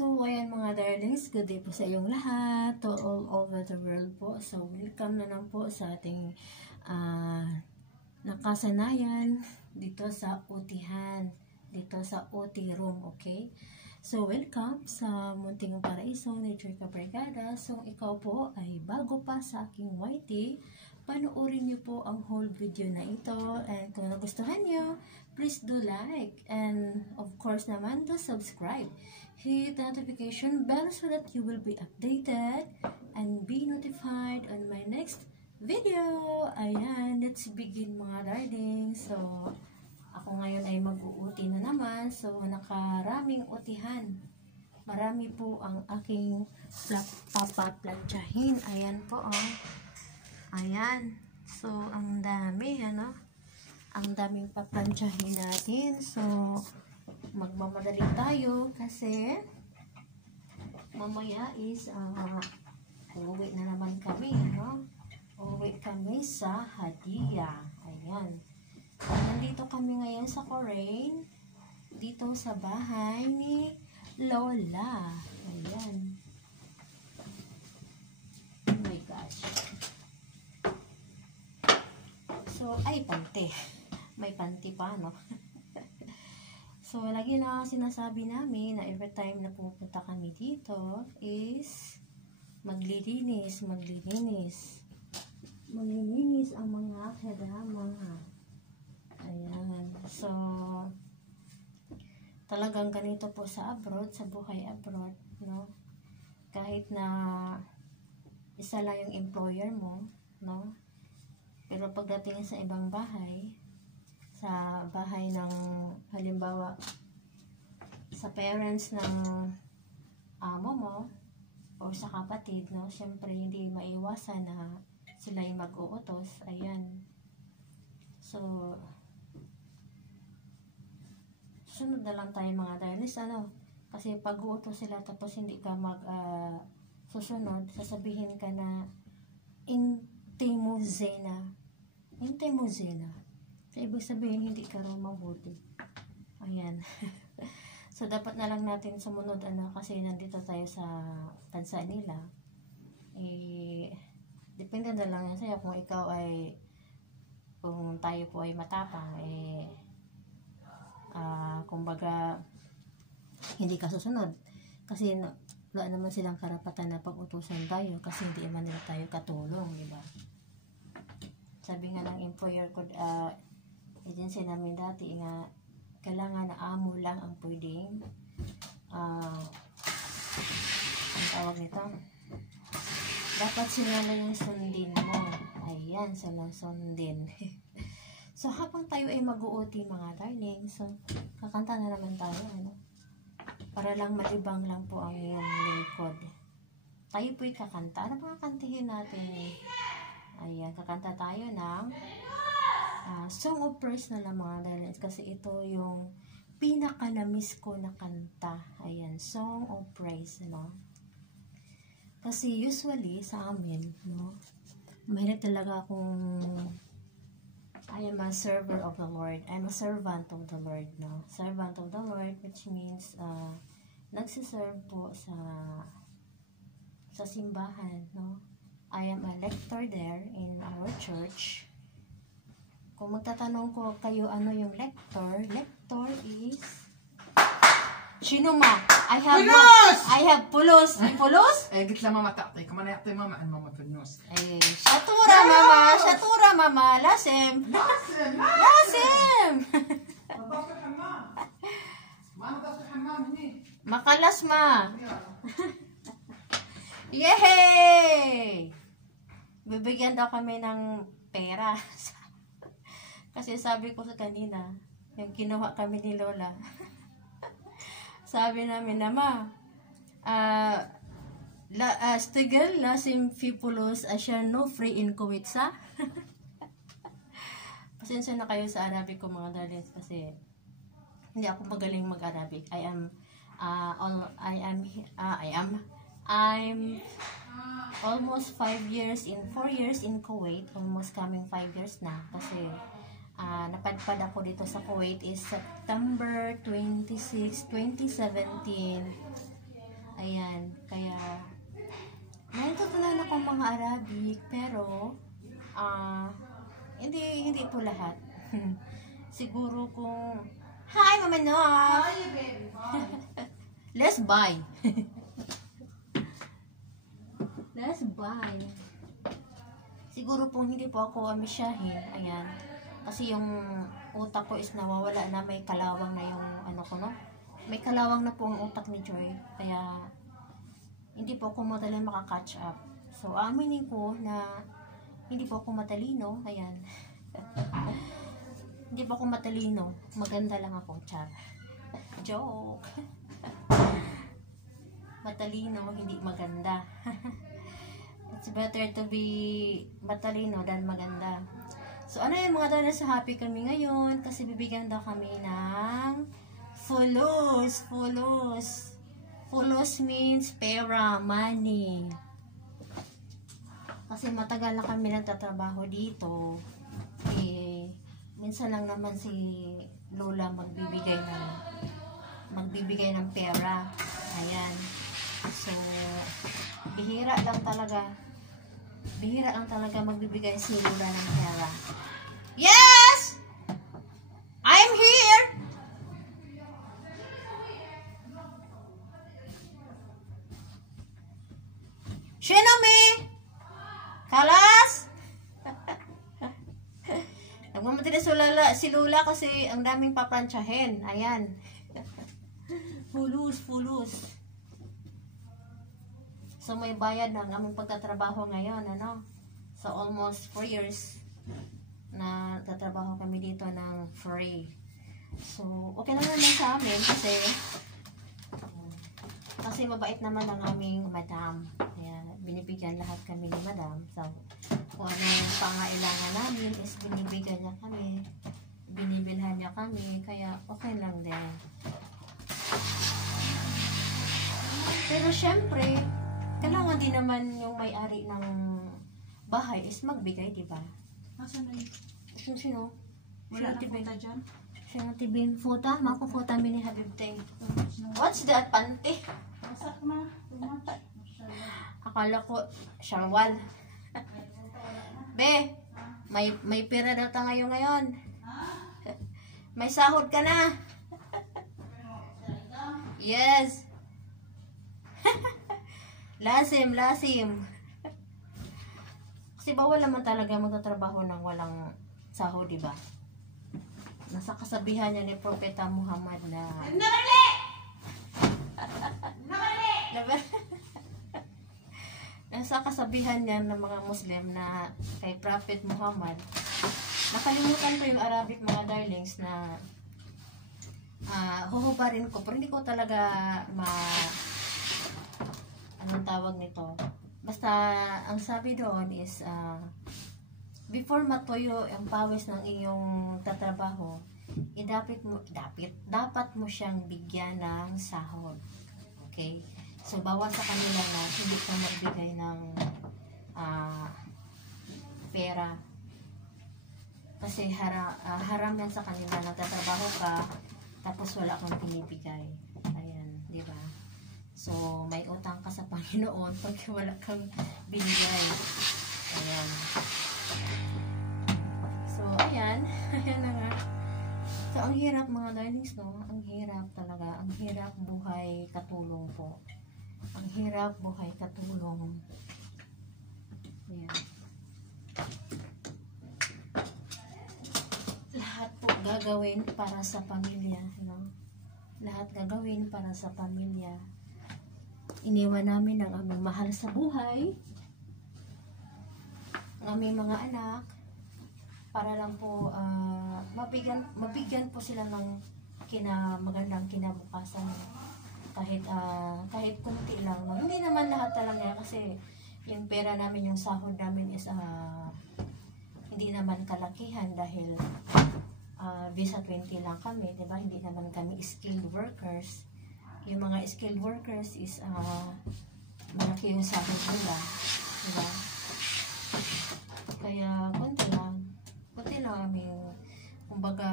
So, ayan mga darlings, good day po sa iyong lahat, to all over the world po. So, welcome na lang po sa ating nakasanayan dito sa utihan, dito sa OT room, okay? So, welcome sa Munting Paraiso ni Churka Brigada. So, ikaw po ay bago pa sa aking YT, panoorin niyo po ang whole video na ito. And kung nagustuhan niyo, please do like. And of course naman, do subscribe. Hit the notification bell so that you will be updated and be notified on my next video. Ayan, let's begin mga darling. So, ako ngayon ay mag-uuti na naman. So, nakaraming utihan. Marami po ang aking papaplantsahin. Ayan po, oh. Ayan. So, ang dami, ano? Ang daming paplantsahin natin. So, magmamadali tayo kasi mamaya is uuwi na naman kami, no? Uuwi kami sa Hadia. Ayan. Nandito kami ngayon sa Corain, dito sa bahay ni Lola. Ayan. Oh my gosh. So, ay, panty. May panty pa, no? So, lagi na sinasabi namin na every time na pupunta kami dito is maglilinis ang mga kadama. Ayan. So, talagang ganito po sa abroad, sa buhay abroad, no? Kahit na isa lang yung employer mo, no? Pero pagdating sa ibang bahay, sa bahay ng, halimbawa, sa parents ng amo mo, o sa kapatid, no? Siyempre, hindi maiwasan na sila yung mag-uutos. Ayan. So, sunod na lang tayo mga darlings, ano? Kasi pag-uutos sila tapos hindi ka susunod, sasabihin ka na intimuzena. So, ibig sabihin, hindi ka raw mabuti. Ayan. So, dapat na lang natin sumunod, ano, kasi nandito tayo sa bansa nila. Depende na lang yan sa'yo kung ikaw ay, kung tayo po ay matapang, kumbaga, hindi ka susunod. Kasi, wala naman silang karapatan na pag-utusan tayo kasi hindi naman nila tayo katulong, di ba? Sabi nga ng employer ko, agency namin dati nga kailangan na amo lang ang pwedeng ang tawag nito, dapat sila lang yung sundin mo. Ayan, sila sundin. So, habang tayo ay mag-uuti mga darling, so, kakanta na naman tayo, ano? Para lang malibang lang po ang iyong lingkod. Tayo po'y kakanta. Ano mga kantihin natin? Ayan, kakanta tayo ng Song of Praise na lang mga darlings, kasi ito yung pinaka-na-miss ko na kanta. Ayan, Song of Praise, no? Kasi usually sa amin, no, mahilig talaga akong I am a server of the Lord. I'm a servant of the Lord, no? Servant of the Lord, which means nagsiserve po sa simbahan, no? I am a lector there in our church. Kung magtatanong ko kayo ano yung lector is Shinuma. I have pulos. Pulos? قلت لها ماما تعطيك ما انا يعطي ماما عن ماما في النص. شطورة ماما لازم. نظافة الحمام. ما نظافة الحمام هني. Makalas ma. Yehey! Bibigyan daw kami ng pera. Kasi sabi ko sa kanina, yung kinuha kami ni Lola. Sabi namin na, ma, Stigel, lasim fipulos, asya no free in Kuwait sa. Pasensya na kayo sa Arabic ko mga darlings kasi hindi ako magaling mag-Arabic. I'm almost 4 years in Kuwait, almost coming 5 years na kasi napadpad ako dito sa Kuwait is September 26, 2017. Ayan, kaya may tutunan akong mga Arabic, pero hindi po lahat. Siguro kung hi Mama Noah. Hi, baby. Let's buy. Let's buy. Siguro po hindi po ako amisyahin. Ayan. Kasi yung utak ko is nawawala na, may kalawang na yung ano ko, no? May kalawang na po ang utak ni Joy. Kaya hindi po ako madali makakatch up. So, aminin ko na hindi po ako matalino. Ayan. Hindi po ako matalino. Maganda lang ako, char. Joke. Matalino, hindi maganda. It's better to be matalino than maganda. So, ano yung mga tayo, nasa happy kami ngayon kasi bibigyan daw kami ng fulos. Fulos. Fulos means pera, money. Kasi matagal na kami nagtatrabaho dito. Minsan lang naman si Lola magbibigay ng pera. Ayan. So, bihira lang talaga magbibigay si Lola ng pera. Yes! I'm here! Shinami! Kalas! Nagmamatid na si Lola kasi ang daming paprantsahin. Ayan. Fulus. So, may bayad ng aming pagtatrabaho ngayon, ano? So, almost 4 years na tatrabaho kami dito ng free. So, okay naman lang sa amin kasi mabait naman ang aming madam. Kaya, binibigyan lahat kami ni madam. So, kung ano yung pangailangan namin is binibigyan niya kami. Binibilhan niya kami. Kaya, okay lang din. Pero, syempre, kailangan din naman yung may-ari ng bahay is magbigay, di ba? Nasaan na yun? Sino? Wala na punta dyan? Siya nga tibin. Futa? Mako futa mini Habib Tay. What's that, pante? Masak na. Tumatay. Akala ko, sharwal. Be, may pera daw tayo ngayon. May sahod ka na. Yes. Lasim. Kasi bawal naman talaga magtatrabaho ng walang sahod, di ba? Nasa kasabihan niya ni Propeta Muhammad na nasa kasabihan niya ng mga Muslim na kay Prophet Muhammad, nakalimutan ko yung Arabic, mga darlings, na huhubarin ko, pero hindi ko talaga anong tawag nito. Basta, ang sabi doon is, before matuyo ang pawis ng iyong tatrabaho, dapat mo siyang bigyan ng sahod. Okay? So, bawal sa kanila na hindi ka magbigay ng pera. Kasi haram yan sa kanila na tatrabaho ka, tapos wala kang pinibigay. Ayan, di ba? So, may utang ka sa Panginoon pag wala kang binigay. Ayan. So, ayan. Ayan na nga. So, ang hirap mga darlings, no? Ang hirap talaga. Ang hirap buhay katulong po. Ang hirap buhay katulong. Ayan. Lahat po gagawin para sa pamilya, no? Lahat gagawin para sa pamilya. Iniwan namin ang aming mahal sa buhay, ang aming mga anak, para lang po mabigyan po sila ng magandang kinabukasan. Kahit kunti lang. Hindi naman lahat talaga kasi yung pera namin, yung sahod namin is hindi naman kalakihan dahil visa 20 lang kami, diba? Hindi naman kami skilled workers. Yung mga skilled workers is malaki yung sahod nila, diba? Kaya konti lang aming, kumbaga,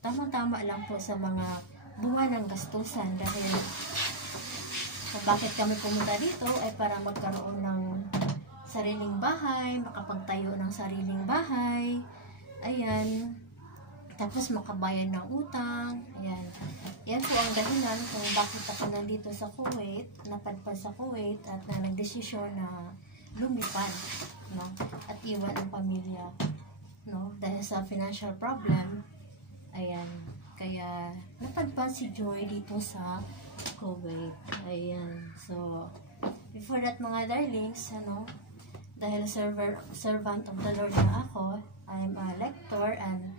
tama-tama lang po sa mga buwan ng gastusan dahil So, bakit kami pumunta dito ay para magkaroon ng sariling bahay, makapagtayo ng sariling bahay. Ayan. Tapos makabayan ng utang. Ayan. Yan po ang dahilan kung bakit ako nandito sa Kuwait, napadpad sa Kuwait at na nagdesisyon na lumipad, no? At iwan ang pamilya, no? Dahil sa financial problem. Ayan. Kaya napadpad si Joy dito sa Kuwait. Ayan. So, before that mga darlings, ano, dahil servant of the Lord na ako, I'm a lector and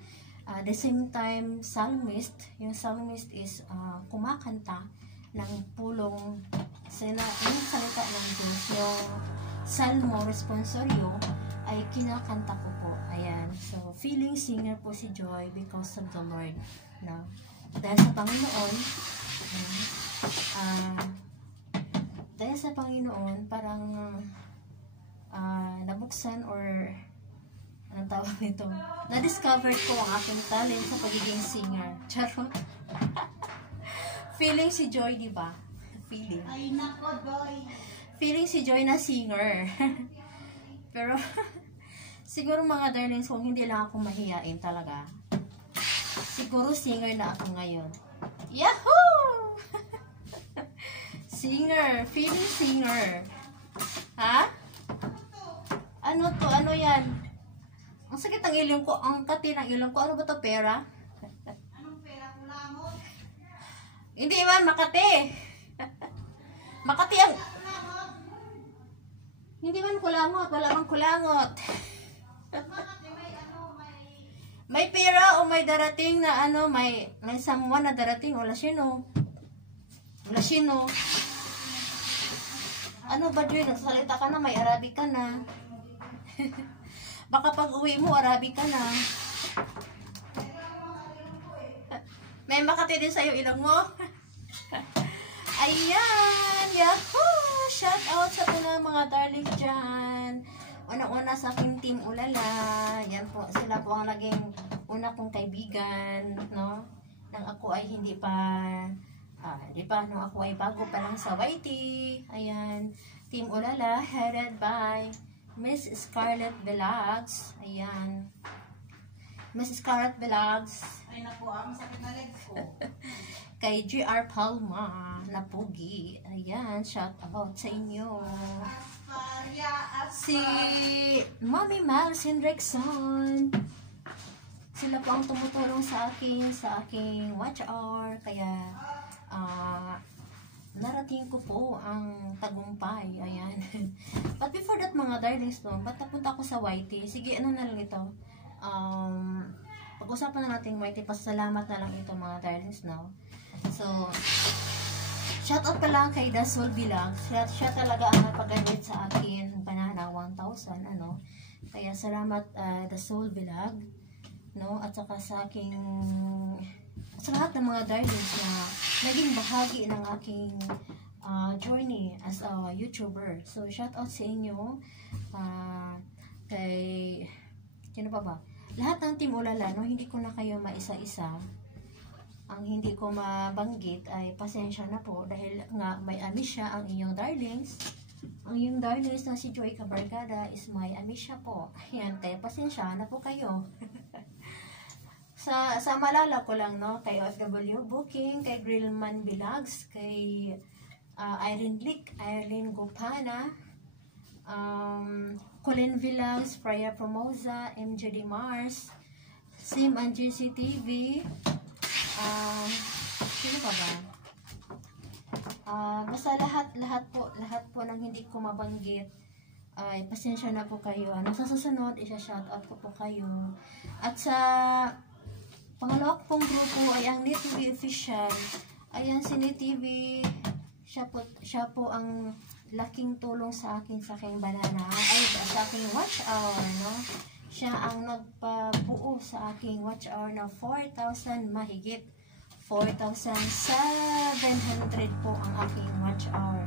the same time psalmist. Yung psalmist is kumakanta ng pulong yung salita ng Diyos. Yung salmo responsorio ay kinakanta ko po. Ayan. So, feeling singer po si Joy because of the Lord. No? Dahil sa Panginoon, parang nabuksan or anong tawag nito? Na-discovered ko ang aking talent sa pagiging singer. Charot. Feeling si Joy, di ba? Feeling. Ay, nako, Joy. Feeling si Joy na singer. Pero, siguro mga darlings, kung hindi lang ako mahiyain talaga, siguro singer na ako ngayon. Yahoo! Singer. Feeling singer. Ha? Ano to? Ano yan? Ang sakit ng ilong ko, ang kati ng ilong ko. Ano ba to, pera? Anong pera? Kulangot? Hindi man, Makati. Makati ang... Hindi man kulangot, wala mang kulangot. May pera o may darating na ano, may someone na darating. Wala sino. Wala sino. Ano ba, Joy? Nagsalita ka na, may Arabic ka na. Baka pag uwi mo, Arabic ka na. May Makati din sa'yo ilong mo. Ayan! Yahoo! Shout out sa mga darling dyan. Unang-una sa aking team Ulala. Yan po, sila po ang naging una kong kaibigan, no? Nang ako ay hindi pa, nung ako ay bago pa lang sa YT. Ayan. Team Ulala, headed by Miss Scarlett Vlogs. Ayan. Miss Scarlett Vlogs. Ay, nako, ang sakit na leg ko. Kay GR Palma na pugi. Ayan, shout out sa inyo. Si Mommy Miles Hendrickson. Sila po ang tumutulong sa aking watch hour. Kaya, narating ko po ang tagumpay. Ayan. But before that mga darlings, no, ba't napunta ako sa YT? Sige, ano na lang ito? Pag-usapan na natin YT. Pasalamat na lang ito mga darlings, no? So, shout out pa lang kay The Soul Vlog. Siya talaga ang napag-guide sa akin. Banana 1,000, ano? Kaya salamat The Soul Vlog, no? At saka sa aking... sa lahat ng mga darlings na naging bahagi ng aking journey as a YouTuber. So, shout out sa inyo. Kay... Sino pa ba? Lahat ng Team Ulala, no? Hindi ko na kayo maisa-isa. Ang hindi ko mabanggit ay pasensya na po dahil nga may amis siya ang inyong darlings. Ang inyong darlings na si Joy Cabargada is may amis siya po. Ayan, kaya pasensya na po kayo. sa malala ko lang, no, kay OFW Booking, kay Grillman Vlogs, kay Irene Lick, Irene Gopana, Colin Vlogs, Freya Promoza, MJD Mars, Sim and GC TV, sino pa ba? Basta lahat po ng hindi ko mabanggit ay pasensya na po kayo. Sa susunod, isa-shoutout ko po kayo. At sa pangalawa pong grupo ay ang NitTV Official. Ayan si NitTV, siya po ang laking tulong sa akin sa aking banana, ay sa aking watch hour, no? Siya ang nagpabuo sa aking watch hour na 4,000 mahigit. 4,700 po ang aking watch hour.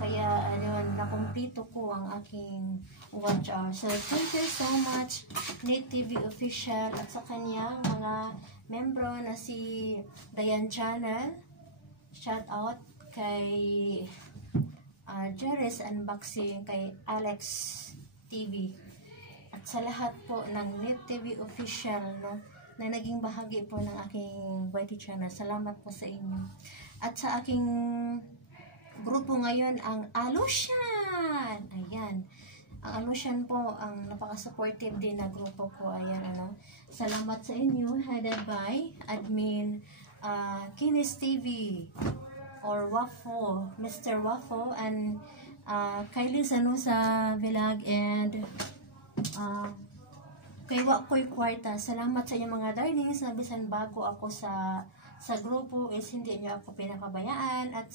Kaya, ayun, nakumpleto ko ang aking watch hour. So, thank you so much, NitTV Official, at sa kanyang mga membro na si Dayan Channel. Shout out kay Jerry's Unboxing, kay Alex TV, at sa lahat po ng Net TV Official, no, na naging bahagi po ng aking YT channel. Salamat po sa inyo. At sa aking grupo ngayon, ang Alusian. Ayan. Ang Alusian po, ang napaka-supportive din na grupo ko. Ayan, ano. Salamat sa inyo. Headed by Admin Kinis TV or Wafo, Mr. Wafo, and Kylie Sanusa Vlog, and kay Wakoy Kwarta. Salamat sa inyo mga darlings, na bisan bago ako sa grupo is hindi niyo ako pinakabayaan at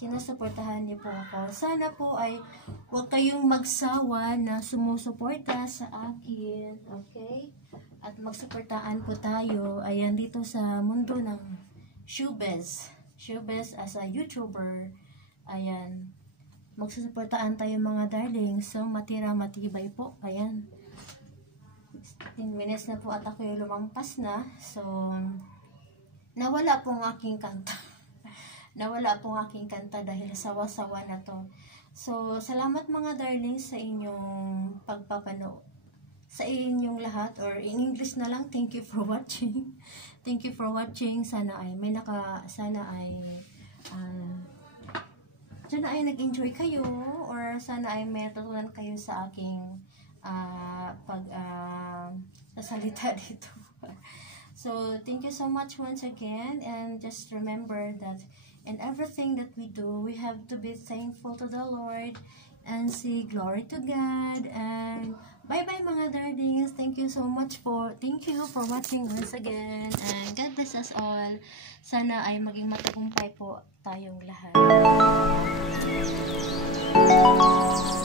sinusuportahan niyo po ako. Sana po ay huwag kayong magsawa na sumusuporta sa akin, okay? At magsuportaan po tayo, ayan, dito sa mundo ng showbiz as a YouTuber. Ayan, magsusuportaan tayo mga darlings. So matira matibay po. Ayan, 10 minutes na po at ako yung lumampas na. So nawala pong aking kanta. Nawala pong aking kanta dahil sawa-sawa na to. So salamat mga darlings sa inyong pagpapanood, sa inyong lahat, or in English na lang, thank you for watching. Thank you for watching. Sana ay nag-enjoy kayo, or sana ay may natutunan kayo sa aking sasalita dito. So thank you so much once again, and just remember that in everything that we do, we have to be thankful to the Lord and say glory to God. And bye bye mga darlings. Thank you for watching once again, and God bless us all. Sana ay maging matagumpay po tayong lahat.